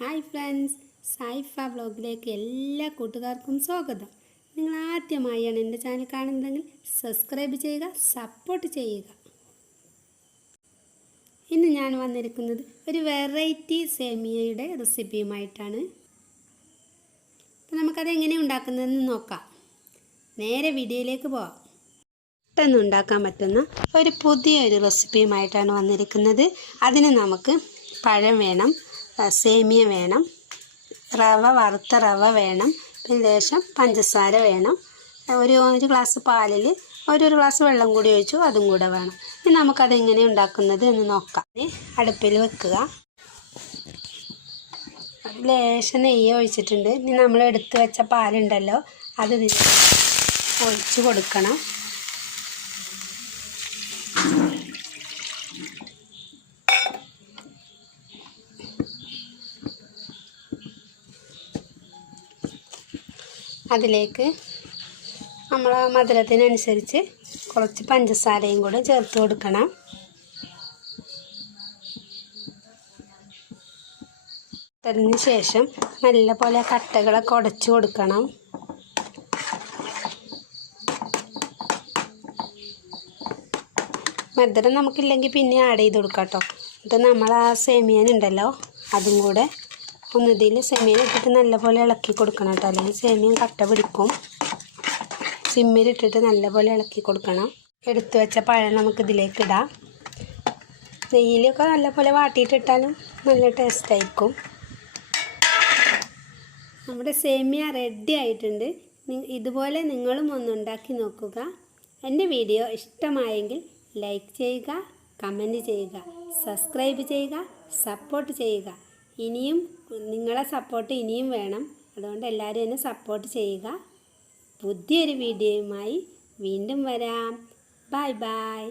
Hi friends, Saifa വ്ലോഗിലേക്ക് എല്ലാ കൂട്ടുകാർക്കും സ്വാഗതം. നിങ്ങൾ ആദ്യമായാണ് എൻ്റെ ചാനൽ കാണുന്നതെങ്കിൽ സബ്സ്ക്രൈബ് ചെയ്യുക, സപ്പോർട്ട് ചെയ്യുക. ഇന്ന് ഞാൻ വന്നിരിക്കുന്നത് ഒരു വെറൈറ്റി സേമിയയുടെ റെസിപ്പിയുമായിട്ടാണ്. അപ്പോൾ നമുക്കത് എങ്ങനെ ഉണ്ടാക്കുന്നതെന്ന് നോക്കാം. നേരെ വീഡിയോയിലേക്ക് പോകാം. പെട്ടെന്ന് ഉണ്ടാക്കാൻ പറ്റുന്ന ഒരു പുതിയൊരു റെസിപ്പിയുമായിട്ടാണ് വന്നിരിക്കുന്നത്. അതിന് നമുക്ക് പഴം വേണം, സേമിയ വേണം, വറുത്ത റവ വേണം, പിന്നെ ലേശം പഞ്ചസാര വേണം, ഒരു ഗ്ലാസ് പാലിൽ ഒരു ഗ്ലാസ് വെള്ളം കൂടി ഒഴിച്ചു അതും കൂടെ വേണം. ഇനി നമുക്കതെങ്ങനെ ഉണ്ടാക്കുന്നത് എന്ന് നോക്കാം. അടുപ്പിൽ വെക്കുക. ലേശം നെയ്യ് ഒഴിച്ചിട്ടുണ്ട്. ഇനി നമ്മൾ എടുത്ത് വെച്ച പാലുണ്ടല്ലോ അത് ഒഴിച്ച് കൊടുക്കണം. അതിലേക്ക് നമ്മൾ മധുരത്തിനനുസരിച്ച് കുറച്ച് പഞ്ചസാരയും കൂടെ ചേർത്ത് കൊടുക്കണം. അതിന് ശേഷം നല്ലപോലെ കട്ടകളൊക്കെ ഉടച്ചു കൊടുക്കണം. മധുരം നമുക്കില്ലെങ്കിൽ പിന്നെ ആഡ് ചെയ്ത് കൊടുക്കാം കേട്ടോ. എന്നിട്ട് നമ്മൾ ആ സേമിയനുണ്ടല്ലോ അതും കൂടെ ഒന്നിതിൽ സേമിയ ഇട്ടിട്ട് നല്ലപോലെ ഇളക്കി കൊടുക്കണം കേട്ടോ, അല്ലെങ്കിൽ സേമിയ കട്ട പിടിക്കും. സിമ്മിലിട്ടിട്ട് നല്ലപോലെ ഇളക്കി കൊടുക്കണം. എടുത്തു വെച്ച പഴം നമുക്കിതിലേക്ക് ഇടാം. നെയ്യിലൊക്കെ നല്ലപോലെ വാട്ടിയിട്ടിട്ടാലും നല്ല ടേസ്റ്റായിരിക്കും. നമ്മുടെ സേമിയ റെഡി ആയിട്ടുണ്ട്. ഇതുപോലെ നിങ്ങളും ഒന്നുണ്ടാക്കി നോക്കുക. എൻ്റെ വീഡിയോ ഇഷ്ടമായെങ്കിൽ ലൈക്ക് ചെയ്യുക, കമൻറ്റ് ചെയ്യുക, സബ്സ്ക്രൈബ് ചെയ്യുക, സപ്പോർട്ട് ചെയ്യുക. ഇനിയും നിങ്ങളെ സപ്പോർട്ട് ഇനിയും വേണം. അതുകൊണ്ട് എല്ലാവരും എന്നെ സപ്പോർട്ട് ചെയ്യുക. പുതിയൊരു വീഡിയോയുമായി വീണ്ടും വരാം. Bye bye.